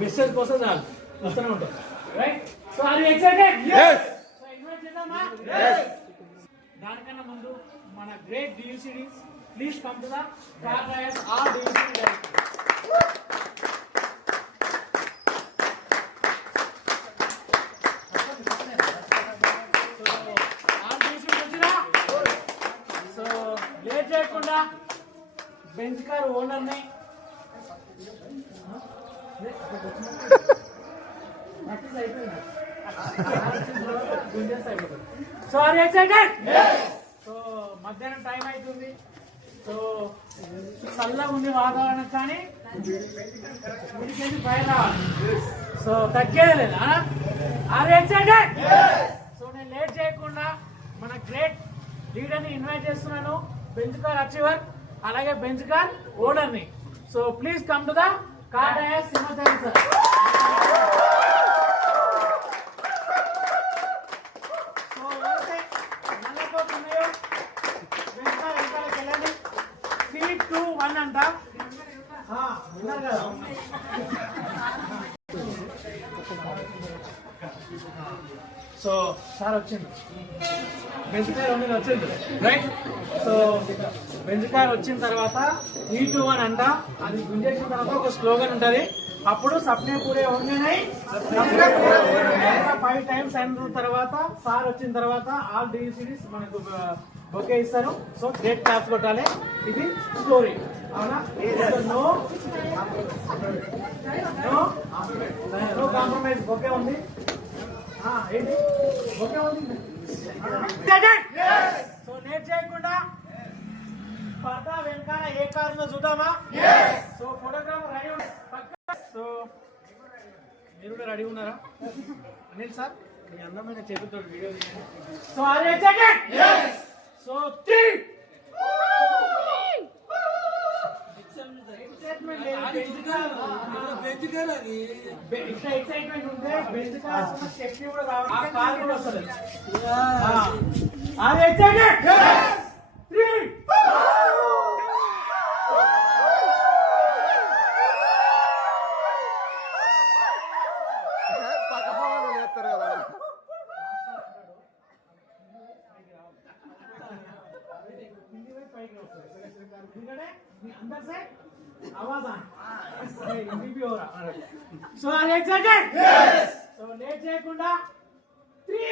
Message కోసం చాలు. చూస్తూనే ఉంటాం. Right so are you excited so invite చేద్దామా? దానికన్నా ముందు మన great డియూసిడి please come to the riders all డియూసిడి so late చేయకుండా బెంచ్ కార్ ఓనర్ని. సో ఆర్ ఎక్సైటెడ్ సో మధ్యాహ్నం టైం అవుతుంది సో చల్లగా ఉంది వాతావరణం కానీ ఉడికేది బయట రావాలి సో తగ్గేది లేదా ఆర్ ఎక్సైటెడ్ సో నేను లేట్ చేయకుండా మన గ్రేట్ లీడర్ని ఇన్వైట్ చేస్తున్నాను. బెంచ్ కార్ అచీవర్ అలాగే బెంచ్ కార్ ఓనర్ని so please come to the car Simhachari sir so one అంట. సో సార్ వచ్చింది బెంచ్ కార్ వచ్చింది రైట్ సో బెంజకాయలు వచ్చిన తర్వాత ఈ టూ అని అంట అది గుంజేసిన తర్వాత ఒక స్లోగన్ ఉంటది. అప్పుడు సప్నే పూరే వండినాయి ఫైవ్ టైమ్స్ అయిన తర్వాత సార్ వచ్చిన తర్వాత ఆల్ డి సిరీస్ మనకు బొకే ఇస్తారు. సో గ్రేట్ క్లాస్ కొట్టాలి. ఇది స్టోరీ అవునా? No no no compromise bouquet ఉంది. ఏంటి? ఓకే ఉంది సో లేట్ చేయకుండా పర్దా వెనకాల ఏ కారులో చూద్దామా? సో ఫోటోగ్రాఫర్ రెడీ సో మీరు కూడా రెడీ ఉన్నారా? అనిల్ సార్ మీ అందమైన చేతులతో video so are so three excitement ఉంటే బెంచ్ కార్ శక్తి కూడా రావాలి. ఆ కార్ కూడా వస్తుంది are excited so are excited so late చేయకుండా three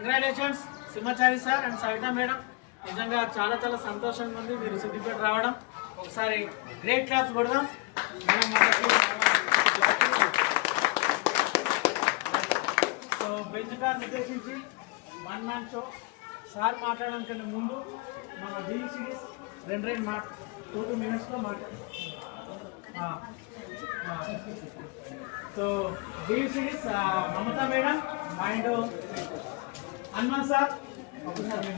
congratulations Simhachari sir and Savitha madam నిజంగా చాలా చాలా సంతోషంగా ఉంది మీరు సిద్దిపేట రావడం. ఒకసారి గ్రేట్ క్లాస్ కొడదాం. సో బెంచ్ గారు ఉద్దేశించి వన్ మ్యాన్ షో సార్ మాట్లాడడానికంటే ముందు మన డీ సిరీస్ రెండు రెండు మా టూ టూ మినిట్స్లో మాట్లాడు so D series Mamata madam and Hanuman sir. ఒకసారి